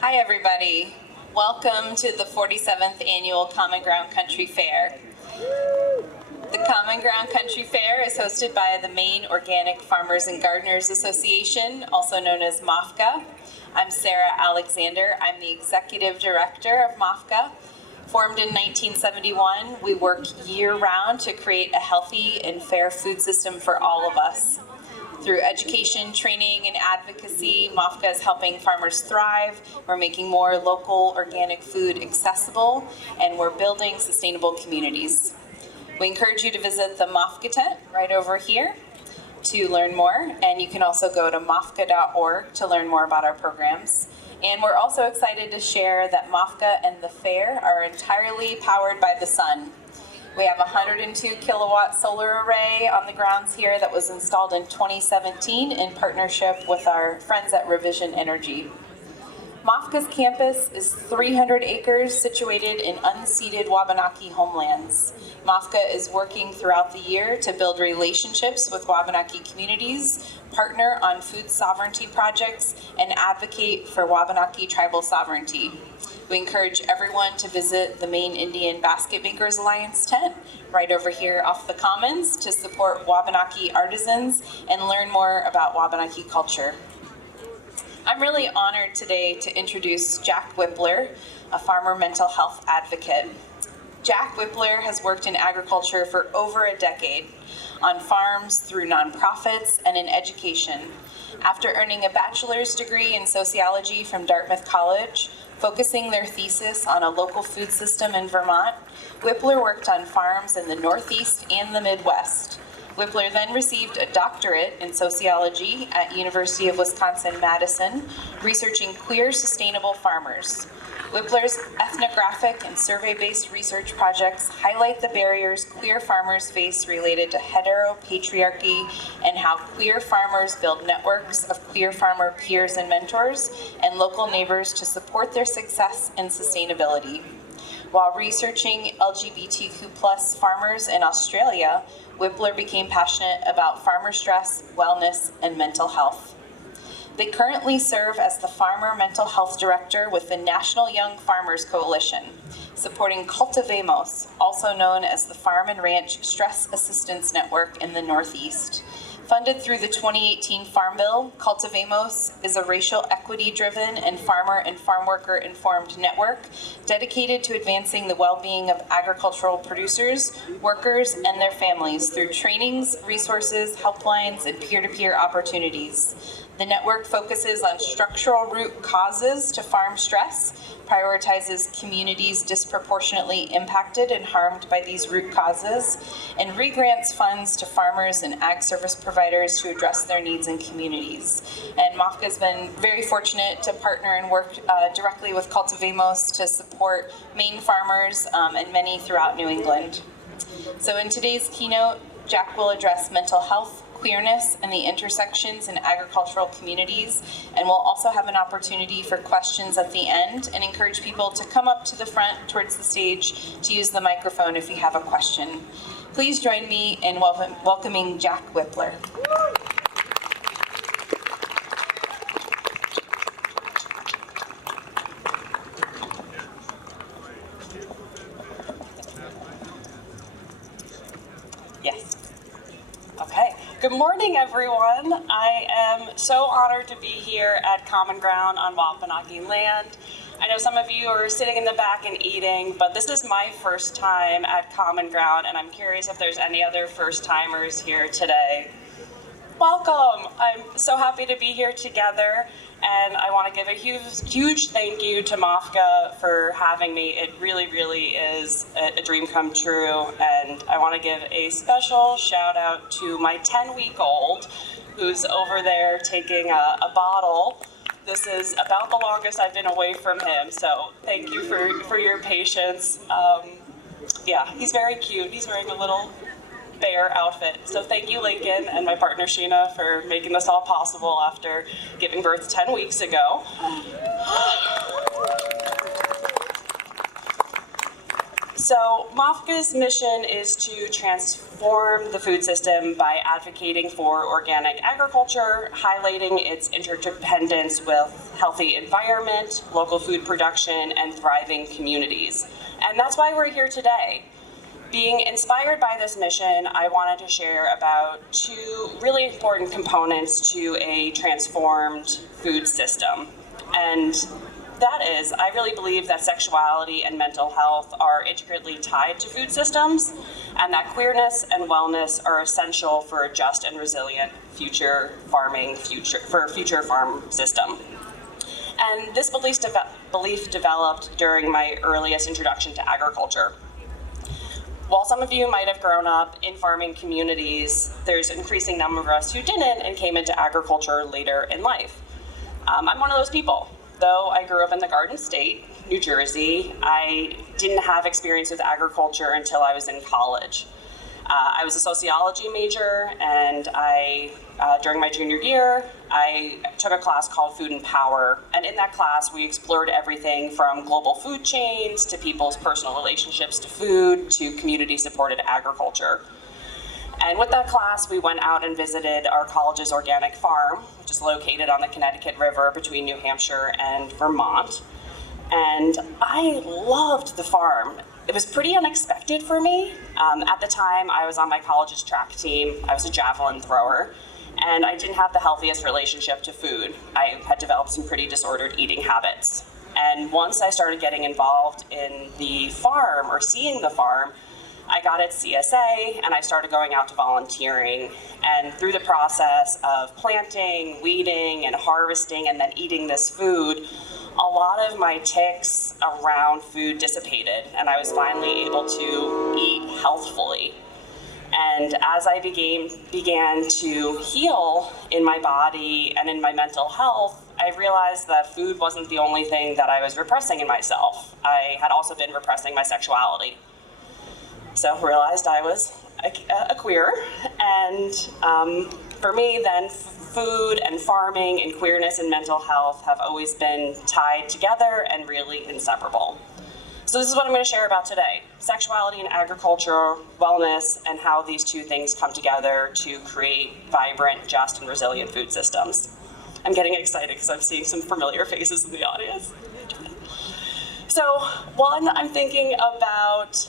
Hi everybody. Welcome to the 47th Annual Common Ground Country Fair. The Common Ground Country Fair is hosted by the Maine Organic Farmers and Gardeners Association, also known as MOFGA. I'm Sarah Alexander. I'm the Executive Director of MOFGA. Formed in 1971, we work year-round to create a healthy and fair food system for all of us. Through education, training, and advocacy, MOFGA is helping farmers thrive. We're making more local organic food accessible, and we're building sustainable communities. We encourage you to visit the MOFGA tent right over here to learn more, and you can also go to mofga.org to learn more about our programs. And we're also excited to share that MOFGA and the fair are entirely powered by the sun. We have a 102 kilowatt solar array on the grounds here that was installed in 2017 in partnership with our friends at Revision Energy. MOFGA's campus is 300 acres situated in unceded Wabanaki homelands. MOFGA is working throughout the year to build relationships with Wabanaki communities, partner on food sovereignty projects, and advocate for Wabanaki tribal sovereignty. We encourage everyone to visit the Maine Indian Basket Makers Alliance tent right over here off the Commons to support Wabanaki artisans and learn more about Wabanaki culture. I'm really honored today to introduce Jac Wypler, a farmer mental health advocate. Jac Wypler has worked in agriculture for over a decade, on farms, through nonprofits, and in education. After earning a bachelor's degree in sociology from Dartmouth College, focusing their thesis on a local food system in Vermont, Wypler worked on farms in the Northeast and the Midwest. Wypler then received a doctorate in sociology at University of Wisconsin-Madison, researching queer sustainable farmers. Wypler's ethnographic and survey-based research projects highlight the barriers queer farmers face related to heteropatriarchy and how queer farmers build networks of queer farmer peers and mentors and local neighbors to support their success and sustainability. While researching LGBTQ+ farmers in Australia, Wypler became passionate about farmer stress, wellness, and mental health. They currently serve as the Farmer Mental Health Director with the National Young Farmers Coalition, supporting Cultivemos, also known as the Farm and Ranch Stress Assistance Network in the Northeast. Funded through the 2018 Farm Bill, Cultivemos is a racial equity-driven and farmer and farm worker-informed network dedicated to advancing the well-being of agricultural producers, workers, and their families through trainings, resources, helplines, and peer-to-peer opportunities. The network focuses on structural root causes to farm stress, prioritizes communities disproportionately impacted and harmed by these root causes, and regrants funds to farmers and ag service providers to address their needs in communities. And MOFGA has been very fortunate to partner and work directly with Cultivemos to support Maine farmers and many throughout New England. So in today's keynote, Jac will address mental health, queerness, and the intersections in agricultural communities, and we'll also have an opportunity for questions at the end and encourage people to come up to the front towards the stage to use the microphone if you have a question. Please join me in welcoming Jac Wypler. Yes. Okay. Good morning, everyone. I am so honored to be here at Common Ground on Wabanaki land. I know some of you are sitting in the back and eating, but this is my first time at Common Ground, and I'm curious if there's any other first-timers here today. Welcome. I'm so happy to be here together, and I want to give a huge thank you to MOFGA for having me. It really, really is a dream come true, and I want to give a special shout out to my 10-week-old who's over there taking a bottle. This is about the longest I've been away from him, so thank you for your patience. Yeah, he's very cute. He's wearing a little bear outfit. So thank you, Lincoln, and my partner Sheena for making this all possible after giving birth 10 weeks ago. So MOFGA's mission is to transform transform the food system by advocating for organic agriculture, highlighting its interdependence with healthy environment, local food production, and thriving communities. And that's why we're here today. Being inspired by this mission, I wanted to share about two really important components to a transformed food system. And that is, I really believe that sexuality and mental health are intricately tied to food systems, and that queerness and wellness are essential for a just and resilient future farm system. And this belief developed during my earliest introduction to agriculture. While some of you might have grown up in farming communities, there's an increasing number of us who didn't and came into agriculture later in life. I'm one of those people. Though I grew up in the Garden State, New Jersey, I didn't have experience with agriculture until I was in college. I was a sociology major, and during my junior year, I took a class called Food and Power, and in that class, we explored everything from global food chains to people's personal relationships to food to community-supported agriculture. And with that class, we went out and visited our college's organic farm, which is located on the Connecticut River between New Hampshire and Vermont. And I loved the farm. It was pretty unexpected for me. At the time, I was on my college's track team. I was a javelin thrower, and I didn't have the healthiest relationship to food. I had developed some pretty disordered eating habits. And once I started getting involved in the farm or seeing the farm, I got its CSA and I started going out to volunteering. And through the process of planting, weeding, and harvesting, and then eating this food, a lot of my tics around food dissipated, and I was finally able to eat healthfully. And as I began to heal in my body and in my mental health, I realized that food wasn't the only thing that I was repressing in myself. I had also been repressing my sexuality. So I realized I was a queer, and for me then, food and farming and queerness and mental health have always been tied together and really inseparable. So this is what I'm going to share about today: sexuality and agriculture, wellness, and how these two things come together to create vibrant, just, and resilient food systems. I'm getting excited because I'm seeing some familiar faces in the audience. So one, I'm thinking about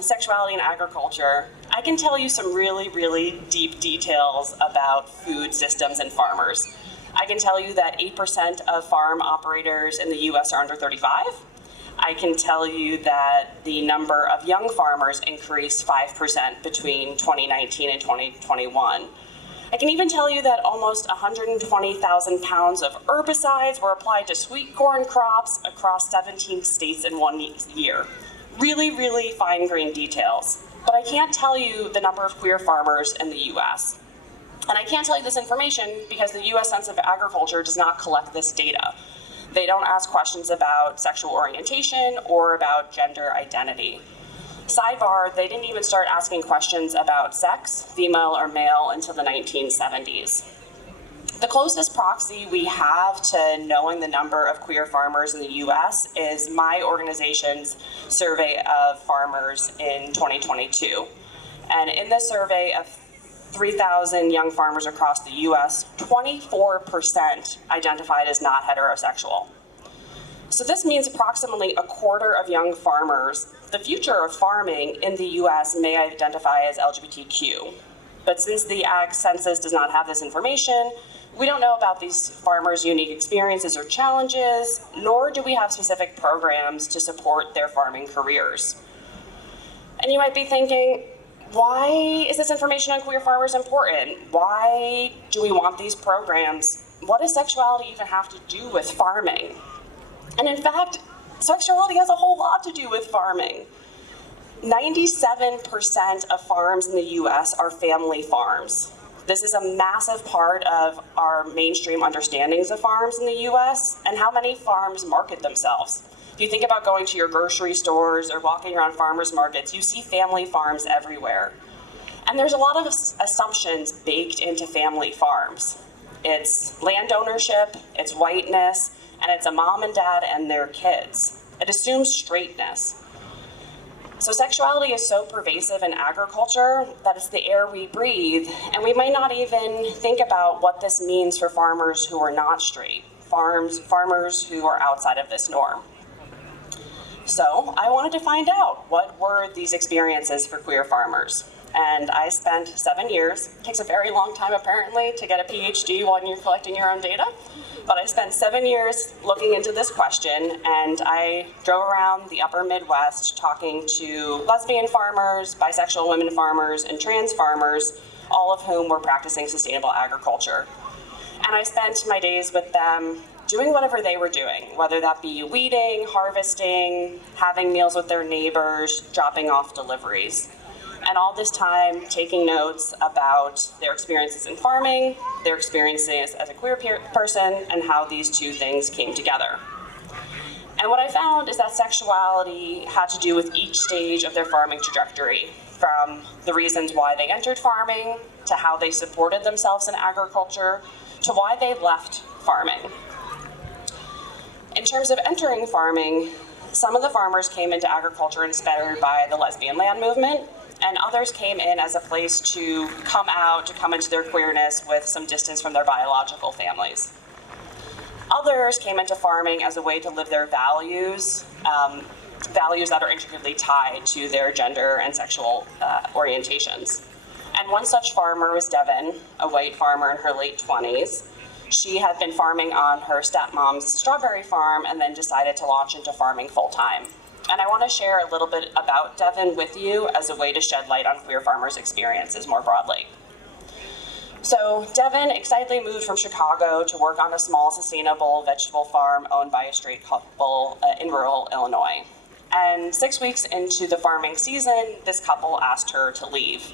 sexuality and agriculture. I can tell you some really, really deep details about food systems and farmers. I can tell you that 8% of farm operators in the US are under 35. I can tell you that the number of young farmers increased 5% between 2019 and 2021. I can even tell you that almost 120,000 pounds of herbicides were applied to sweet corn crops across 17 states in 1 year. Really, really fine-grained details. But I can't tell you the number of queer farmers in the US. And I can't tell you this information because the US Census of Agriculture does not collect this data. They don't ask questions about sexual orientation or about gender identity. Sidebar, they didn't even start asking questions about sex, female or male, until the 1970s. The closest proxy we have to knowing the number of queer farmers in the US is my organization's survey of farmers in 2022. And in this survey of 3,000 young farmers across the US, 24% identified as not heterosexual. So this means approximately a quarter of young farmers, the future of farming in the US, may identify as LGBTQ. But since the Ag Census does not have this information, we don't know about these farmers' unique experiences or challenges, nor do we have specific programs to support their farming careers. And you might be thinking, why is this information on queer farmers important? Why do we want these programs? What does sexuality even have to do with farming? And in fact, sexuality has a whole lot to do with farming. 97% of farms in the US are family farms. This is a massive part of our mainstream understandings of farms in the US and how many farms market themselves. If you think about going to your grocery stores or walking around farmers markets, you see family farms everywhere. And there's a lot of assumptions baked into family farms. It's land ownership, it's whiteness, and it's a mom and dad and their kids. It assumes straightness. So sexuality is so pervasive in agriculture that it's the air we breathe, and we might not even think about what this means for farmers who are not straight, farmers who are outside of this norm. So I wanted to find out what were these experiences for queer farmers. And I spent 7 years, it takes a very long time apparently to get a PhD when you're collecting your own data, but I spent 7 years looking into this question, and I drove around the upper Midwest talking to lesbian farmers, bisexual women farmers, and trans farmers, all of whom were practicing sustainable agriculture. And I spent my days with them doing whatever they were doing, whether that be weeding, harvesting, having meals with their neighbors, dropping off deliveries. And all this time taking notes about their experiences in farming, their experiences as a queer person, and how these two things came together. And what I found is that sexuality had to do with each stage of their farming trajectory, from the reasons why they entered farming, to how they supported themselves in agriculture, to why they left farming. In terms of entering farming, some of the farmers came into agriculture inspired by the lesbian land movement, and others came in as a place to come out, to come into their queerness with some distance from their biological families. Others came into farming as a way to live their values, values that are intricately tied to their gender and sexual orientations. And one such farmer was Devin, a white farmer in her late 20s. She had been farming on her stepmom's strawberry farm and then decided to launch into farming full-time. And I want to share a little bit about Devin with you as a way to shed light on queer farmers' experiences more broadly. So Devin excitedly moved from Chicago to work on a small sustainable vegetable farm owned by a straight couple in rural Illinois. And 6 weeks into the farming season, this couple asked her to leave.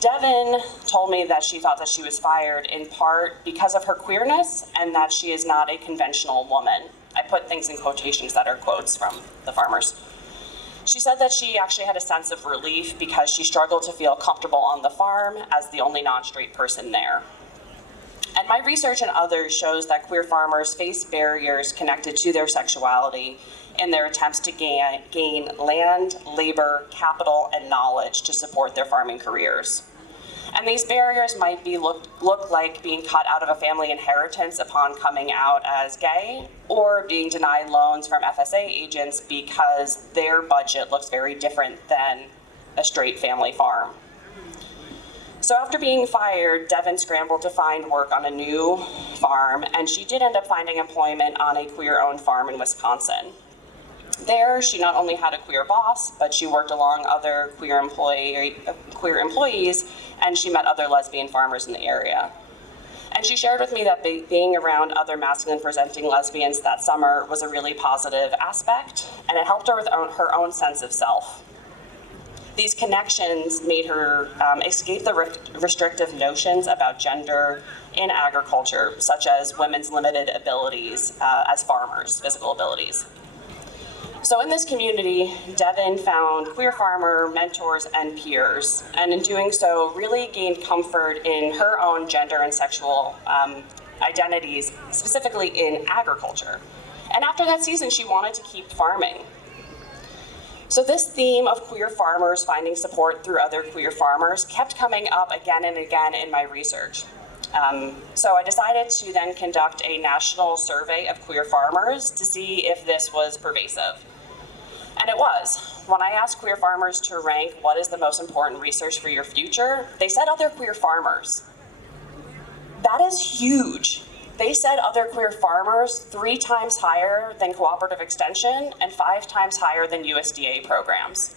Devin told me that she thought that she was fired in part because of her queerness and that she is not a conventional woman. I put things in quotations that are quotes from the farmers. She said that she actually had a sense of relief because she struggled to feel comfortable on the farm as the only non-straight person there. And my research and others shows that queer farmers face barriers connected to their sexuality in their attempts to gain land, labor, capital, and knowledge to support their farming careers. And these barriers might be look like being cut out of a family inheritance upon coming out as gay, or being denied loans from FSA agents because their budget looks very different than a straight family farm. So after being fired, Devin scrambled to find work on a new farm, and she did end up finding employment on a queer-owned farm in Wisconsin. There, she not only had a queer boss, but she worked along other queer employees, and she met other lesbian farmers in the area. And she shared with me that being around other masculine-presenting lesbians that summer was a really positive aspect, and it helped her with her own sense of self. These connections made her escape the restrictive notions about gender in agriculture, such as women's limited abilities as farmers, physical abilities. So in this community, Devin found queer farmer mentors and peers, and in doing so, really gained comfort in her own gender and sexual identities, specifically in agriculture. And after that season, she wanted to keep farming. So this theme of queer farmers finding support through other queer farmers kept coming up again and again in my research. So I decided to then conduct a national survey of queer farmers to see if this was pervasive. And it was. When I asked queer farmers to rank what is the most important research for your future, they said other queer farmers. That is huge. They said other queer farmers 3 times higher than cooperative extension and 5 times higher than USDA programs.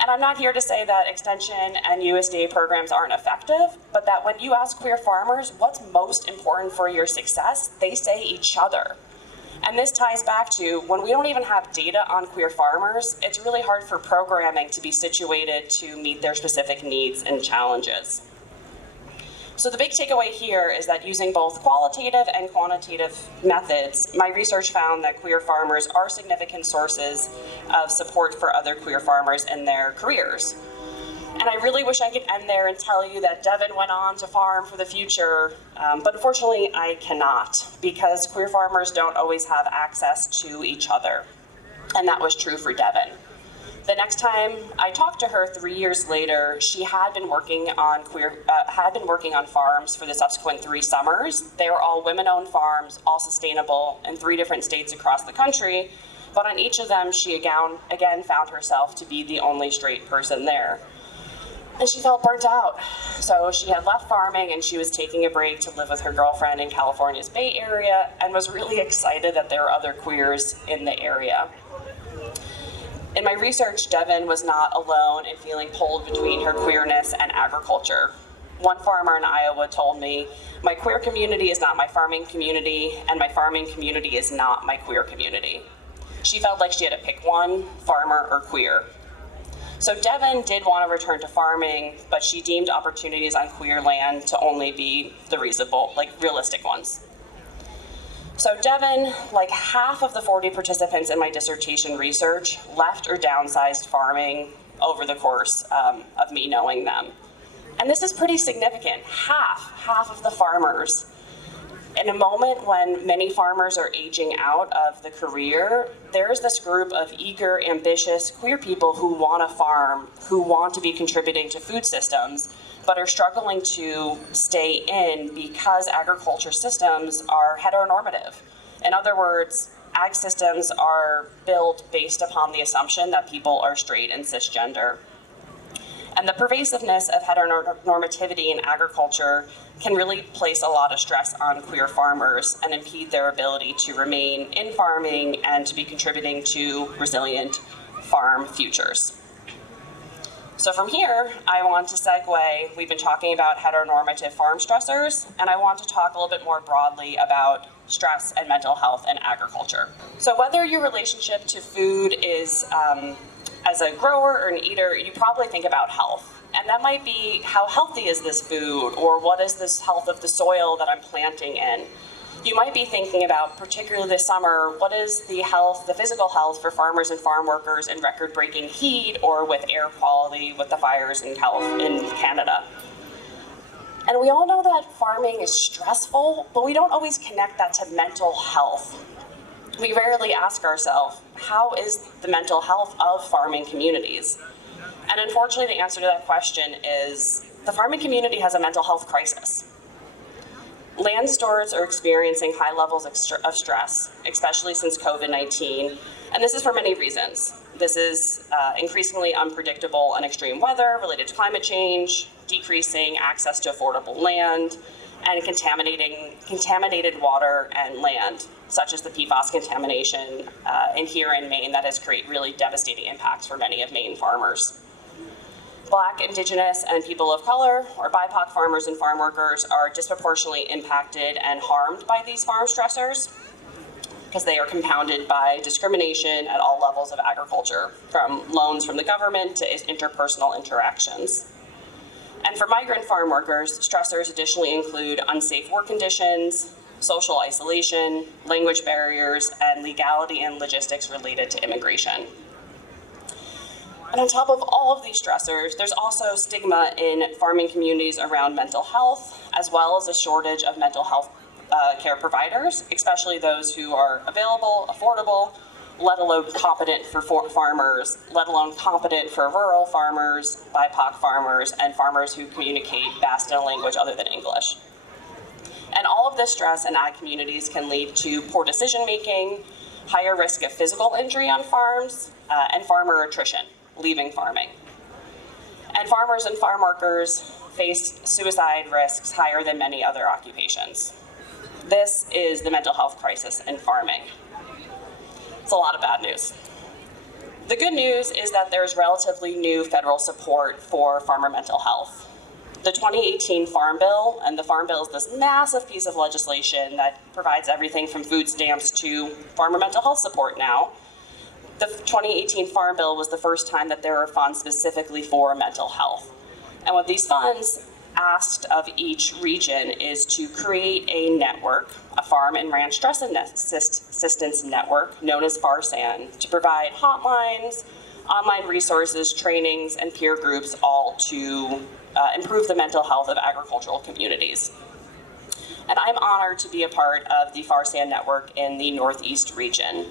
And I'm not here to say that extension and USDA programs aren't effective, but that when you ask queer farmers what's most important for your success, they say each other. And this ties back to when we don't even have data on queer farmers, it's really hard for programming to be situated to meet their specific needs and challenges. So the big takeaway here is that using both qualitative and quantitative methods, my research found that queer farmers are significant sources of support for other queer farmers in their careers. And I really wish I could end there and tell you that Devin went on to farm for the future, but unfortunately I cannot, because queer farmers don't always have access to each other. And that was true for Devin. The next time I talked to her 3 years later, she had been working on farms for the subsequent 3 summers. They were all women-owned farms, all sustainable, in 3 different states across the country. But on each of them, she again found herself to be the only straight person there. And she felt burnt out. So she had left farming and she was taking a break to live with her girlfriend in California's Bay Area and was really excited that there were other queers in the area. In my research, Devin was not alone in feeling pulled between her queerness and agriculture. One farmer in Iowa told me, "My queer community is not my farming community, and my farming community is not my queer community." She felt like she had to pick one, farmer or queer. So Devin did want to return to farming, but she deemed opportunities on queer land to only be the realistic ones. So Devin, like half of the 40 participants in my dissertation research, left or downsized farming over the course of me knowing them. And this is pretty significant, half of the farmers. In a moment when many farmers are aging out of the career, there's this group of eager, ambitious, queer people who want to farm, who want to be contributing to food systems, but are struggling to stay in because agriculture systems are heteronormative. In other words, ag systems are built based upon the assumption that people are straight and cisgender. And the pervasiveness of heteronormativity in agriculture can really place a lot of stress on queer farmers and impede their ability to remain in farming and to be contributing to resilient farm futures. So from here, I want to segue. We've been talking about heteronormative farm stressors, and I want to talk a little bit more broadly about stress and mental health in agriculture. So whether your relationship to food is as a grower or an eater, you probably think about health. And that might be, how healthy is this food, or what is this health of the soil that I'm planting in? You might be thinking about, particularly this summer, what is the physical health for farmers and farm workers in record-breaking heat or with air quality with the fires in Canada. And we all know that farming is stressful, but we don't always connect that to mental health. We rarely ask ourselves, how is the mental health of farming communities? And unfortunately, the answer to that question is the farming community has a mental health crisis. Land stewards are experiencing high levels of stress, especially since COVID-19, and this is for many reasons. This is increasingly unpredictable and extreme weather related to climate change, decreasing access to affordable land, and contaminated water and land, such as the PFAS contamination here in Maine that has created really devastating impacts for many of Maine farmers. Black, Indigenous, and people of color, or BIPOC farmers and farm workers, are disproportionately impacted and harmed by these farm stressors because they are compounded by discrimination at all levels of agriculture, from loans from the government to interpersonal interactions. And for migrant farm workers, stressors additionally include unsafe work conditions, social isolation, language barriers, and legality and logistics related to immigration. And on top of all of these stressors, there's also stigma in farming communities around mental health, as well as a shortage of mental health care providers, especially those who are available, affordable, let alone competent for farmers, let alone competent for rural farmers, BIPOC farmers, and farmers who communicate best in a language other than English. And all of this stress in ag communities can lead to poor decision-making, higher risk of physical injury on farms, and farmer attrition, leaving farming. And farmers and farm workers face suicide risks higher than many other occupations. This is the mental health crisis in farming. It's a lot of bad news. The good news is that there's relatively new federal support for farmer mental health. The 2018 Farm Bill, and the Farm Bill is this massive piece of legislation that provides everything from food stamps to farmer mental health support now. The 2018 Farm Bill was the first time that there were funds specifically for mental health. And what these funds asked of each region is to create a network, a farm and ranch stress assistance network known as FARSAN, to provide hotlines, online resources, trainings, and peer groups, all to improve the mental health of agricultural communities. And I'm honored to be a part of the FARSAN network in the Northeast region.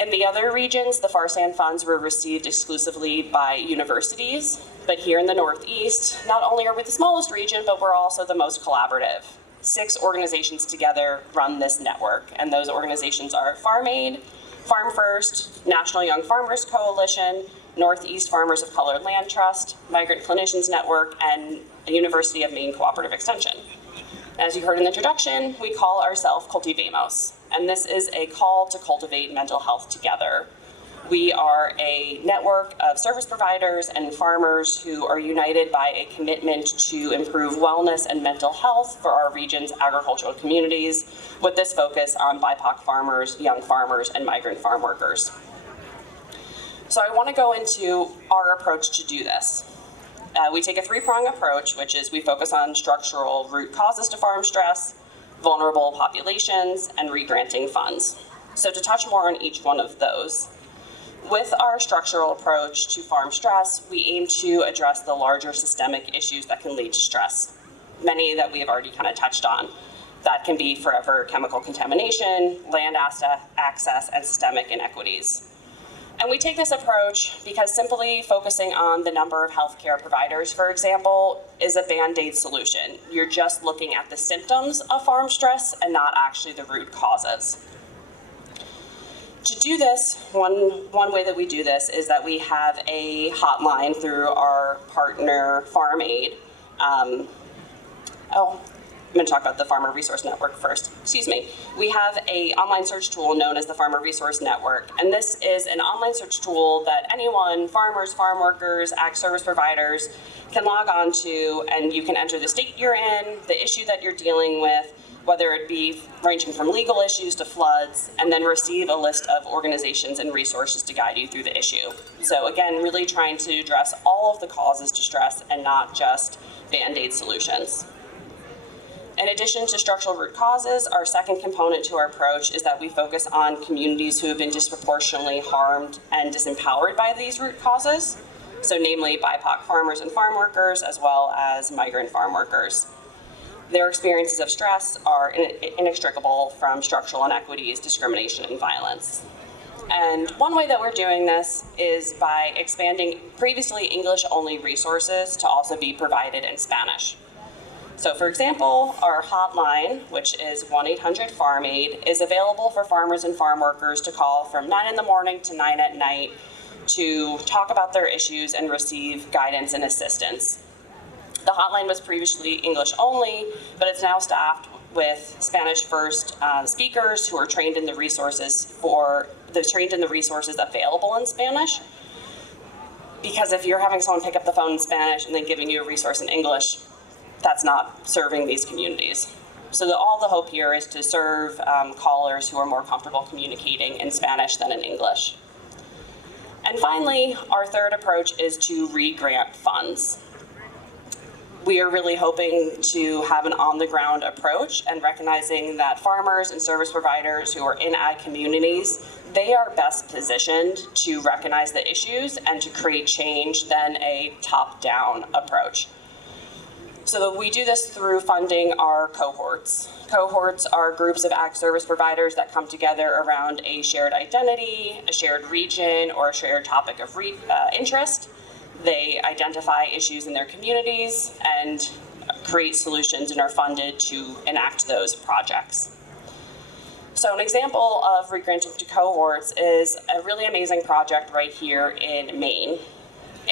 In the other regions, the FARSAN funds were received exclusively by universities, but here in the Northeast, not only are we the smallest region, but we're also the most collaborative. 6 organizations together run this network, and those organizations are Farm Aid, Farm First, National Young Farmers Coalition, Northeast Farmers of Color Land Trust, Migrant Clinicians Network, and the University of Maine Cooperative Extension. As you heard in the introduction, we call ourselves Cultivemos, and this is a call to cultivate mental health together. We are a network of service providers and farmers who are united by a commitment to improve wellness and mental health for our region's agricultural communities, with this focus on BIPOC farmers, young farmers, and migrant farm workers. So I want to go into our approach to do this. We take a 3-prong approach, which is we focus on structural root causes to farm stress, vulnerable populations, and regranting funds. So to touch more on each one of those, with our structural approach to farm stress, we aim to address the larger systemic issues that can lead to stress, many that we have already kind of touched on. That can be forever chemical contamination, land access, and systemic inequities. And we take this approach because simply focusing on the number of healthcare providers, for example, is a Band-Aid solution. You're just looking at the symptoms of farm stress and not actually the root causes. To do this, one way that we do this is that we have a hotline through our partner Farm Aid. I'm going to talk about the Farmer Resource Network first. Excuse me. We have an online search tool known as the Farmer Resource Network, and this is an online search tool that anyone, farmers, farm workers, ag service providers, can log on to, and you can enter the state you're in, the issue that you're dealing with, whether it be ranging from legal issues to floods, and then receive a list of organizations and resources to guide you through the issue. So again, really trying to address all of the causes to stress and not just Band-Aid solutions. In addition to structural root causes, our second component to our approach is that we focus on communities who have been disproportionately harmed and disempowered by these root causes, so namely BIPOC farmers and farm workers, as well as migrant farm workers. Their experiences of stress are inextricable from structural inequities, discrimination, and violence. And one way that we're doing this is by expanding previously English-only resources to also be provided in Spanish. So for example, our hotline, which is 1-800-FARM-AID, is available for farmers and farm workers to call from 9 in the morning to 9 at night to talk about their issues and receive guidance and assistance. The hotline was previously English only, but it's now staffed with Spanish first speakers who are trained in the resources available in Spanish. Because if you're having someone pick up the phone in Spanish and then giving you a resource in English, that's not serving these communities. So all the hope here is to serve callers who are more comfortable communicating in Spanish than in English. And finally, our third approach is to re-grant funds. We are really hoping to have an on-the-ground approach and recognizing that farmers and service providers who are in ag communities, they are best positioned to recognize the issues and to create change than a top-down approach. So we do this through funding our cohorts. Cohorts are groups of ag service providers that come together around a shared identity, a shared region, or a shared topic of interest. They identify issues in their communities and create solutions and are funded to enact those projects. So an example of re-granting to cohorts is a really amazing project right here in Maine.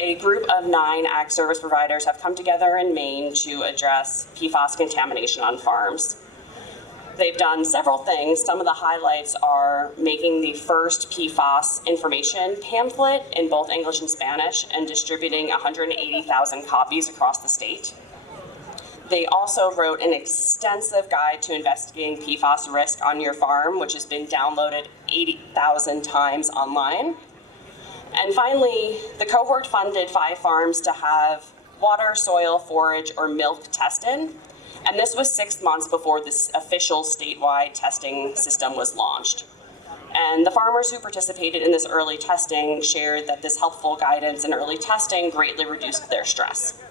A group of 9 ag service providers have come together in Maine to address PFAS contamination on farms. They've done several things. Some of the highlights are making the first PFAS information pamphlet in both English and Spanish and distributing 180,000 copies across the state. They also wrote an extensive guide to investigating PFAS risk on your farm, which has been downloaded 80,000 times online. And finally, the cohort funded 5 farms to have water, soil, forage, or milk tested. And this was 6 months before this official statewide testing system was launched. And the farmers who participated in this early testing shared that this helpful guidance and early testing greatly reduced their stress.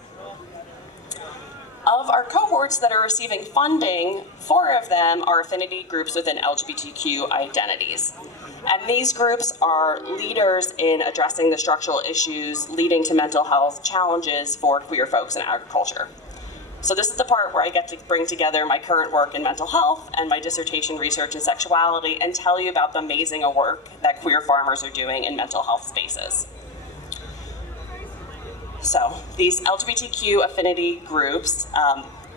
Of our cohorts that are receiving funding, 4 of them are affinity groups within LGBTQ identities. And these groups are leaders in addressing the structural issues leading to mental health challenges for queer folks in agriculture. So this is the part where I get to bring together my current work in mental health and my dissertation research in sexuality and tell you about the amazing work that queer farmers are doing in mental health spaces. So these LGBTQ affinity groups,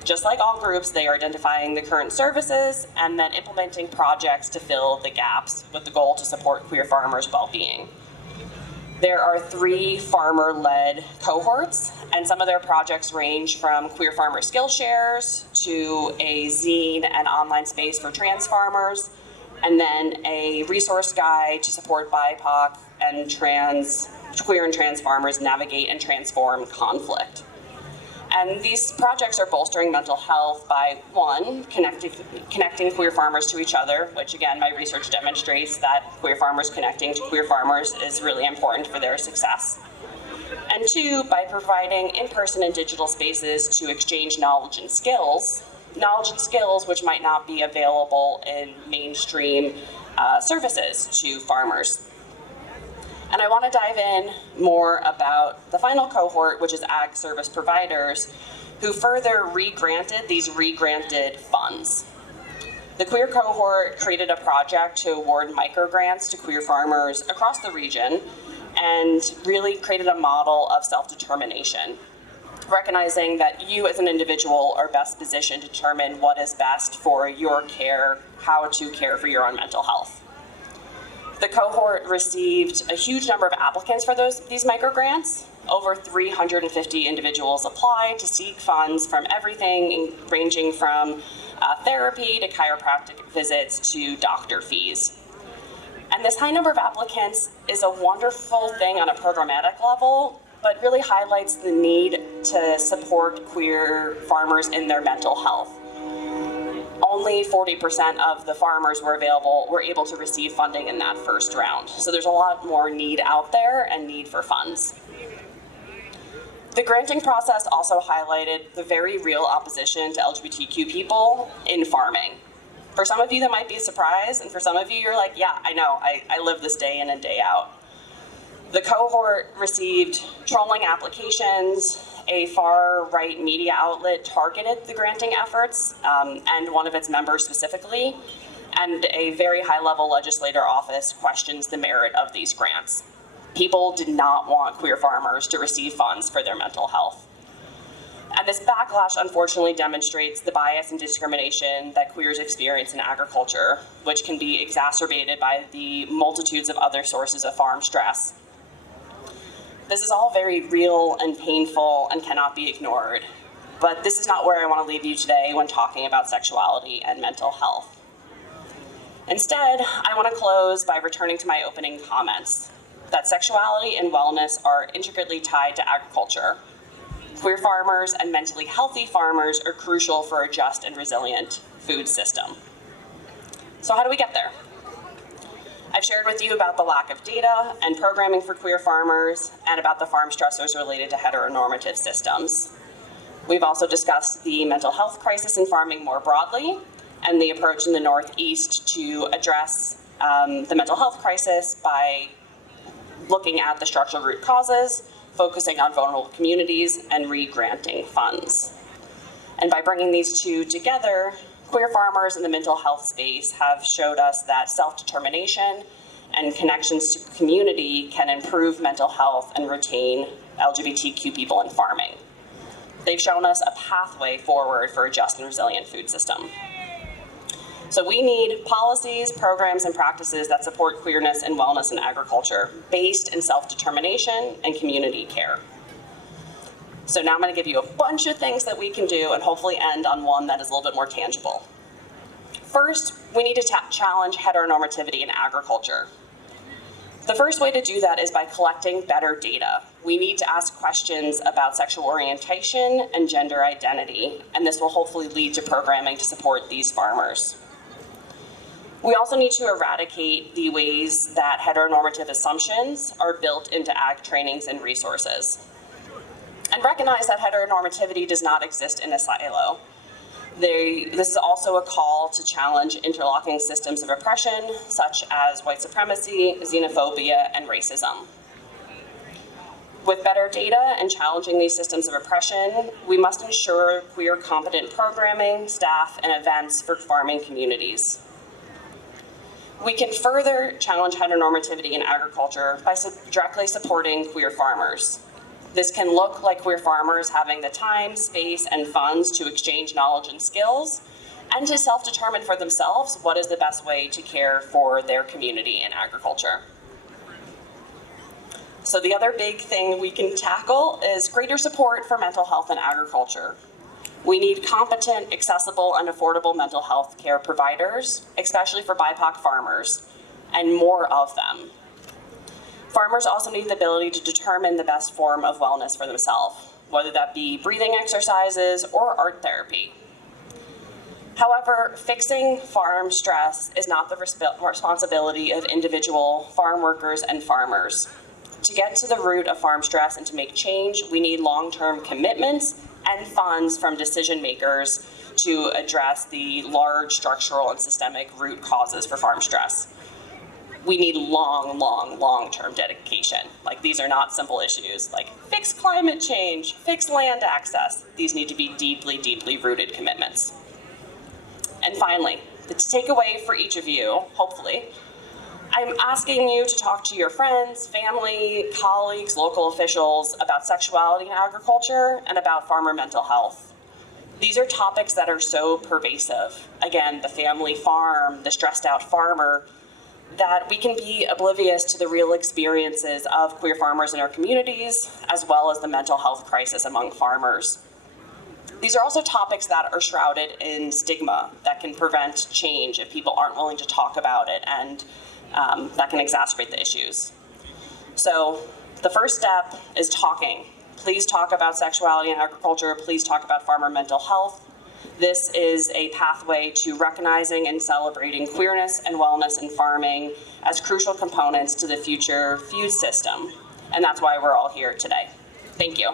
just like all groups, they are identifying the current services and then implementing projects to fill the gaps with the goal to support queer farmers' well-being. There are 3 farmer-led cohorts, and some of their projects range from queer farmer skill shares to a zine and online space for trans farmers, and then a resource guide to support BIPOC and queer and trans farmers navigate and transform conflict. And these projects are bolstering mental health by, 1, connecting queer farmers to each other, which again, my research demonstrates that queer farmers connecting to queer farmers is really important for their success. And 2, by providing in-person and digital spaces to exchange knowledge and skills which might not be available in mainstream services to farmers. And I want to dive in more about the final cohort, which is ag service providers, who further re-granted these re-granted funds. The queer cohort created a project to award microgrants to queer farmers across the region and really created a model of self-determination, recognizing that you as an individual are best positioned to determine what is best for your care, how to care for your own mental health. The cohort received a huge number of applicants for these microgrants. Over 350 individuals applied to seek funds from everything ranging from therapy to chiropractic visits to doctor fees. And this high number of applicants is a wonderful thing on a programmatic level, but really highlights the need to support queer farmers in their mental health. Only 40% of the farmers were able to receive funding in that first round. So there's a lot more need out there and need for funds. The granting process also highlighted the very real opposition to LGBTQ people in farming. For some of you that might be a surprise, and for some of you you're like, yeah, I know, I live this day in and day out. The cohort received trolling applications. A far-right media outlet targeted the granting efforts, and one of its members specifically, and a very high-level legislator office questions the merit of these grants. People did not want queer farmers to receive funds for their mental health. And this backlash unfortunately demonstrates the bias and discrimination that queers experience in agriculture, which can be exacerbated by the multitudes of other sources of farm stress. This is all very real and painful and cannot be ignored, but this is not where I want to leave you today when talking about sexuality and mental health. Instead, I want to close by returning to my opening comments, that sexuality and wellness are intricately tied to agriculture. Queer farmers and mentally healthy farmers are crucial for a just and resilient food system. So how do we get there? I've shared with you about the lack of data and programming for queer farmers and about the farm stressors related to heteronormative systems. We've also discussed the mental health crisis in farming more broadly and the approach in the Northeast to address the mental health crisis by looking at the structural root causes, focusing on vulnerable communities, and re-granting funds. And by bringing these two together, queer farmers in the mental health space have showed us that self-determination and connections to community can improve mental health and retain LGBTQ people in farming. They've shown us a pathway forward for a just and resilient food system. So we need policies, programs, and practices that support queerness and wellness in agriculture, based in self-determination and community care. So now I'm going to give you a bunch of things that we can do and hopefully end on one that is a little bit more tangible. First, we need to challenge heteronormativity in agriculture. The first way to do that is by collecting better data. We need to ask questions about sexual orientation and gender identity, and this will hopefully lead to programming to support these farmers. We also need to eradicate the ways that heteronormative assumptions are built into ag trainings and resources. and recognize that heteronormativity does not exist in a silo. This is also a call to challenge interlocking systems of oppression, such as white supremacy, xenophobia, and racism. With better data and challenging these systems of oppression, we must ensure queer competent programming, staff, and events for farming communities. We can further challenge heteronormativity in agriculture by directly supporting queer farmers. This can look like queer farmers having the time, space, and funds to exchange knowledge and skills, and to self-determine for themselves what is the best way to care for their community in agriculture. So the other big thing we can tackle is greater support for mental health in agriculture. We need competent, accessible, and affordable mental health care providers, especially for BIPOC farmers, and more of them. Farmers also need the ability to determine the best form of wellness for themselves, whether that be breathing exercises or art therapy. However, fixing farm stress is not the responsibility of individual farm workers and farmers. To get to the root of farm stress and to make change, we need long-term commitments and funds from decision makers to address the large structural and systemic root causes for farm stress. We need long-term dedication. Like, these are not simple issues. Like, fix climate change, fix land access. These need to be deeply, deeply rooted commitments. And finally, the takeaway for each of you, hopefully, I'm asking you to talk to your friends, family, colleagues, local officials about sexuality in agriculture and about farmer mental health. These are topics that are so pervasive. Again, the family farm, the stressed out farmer, that we can be oblivious to the real experiences of queer farmers in our communities, as well as the mental health crisis among farmers. These are also topics that are shrouded in stigma that can prevent change if people aren't willing to talk about it, and that can exacerbate the issues. So the first step is talking. Please talk about sexuality in agriculture. Please talk about farmer mental health. This is a pathway to recognizing and celebrating queerness and wellness in farming as crucial components to the future food system. And that's why we're all here today. Thank you.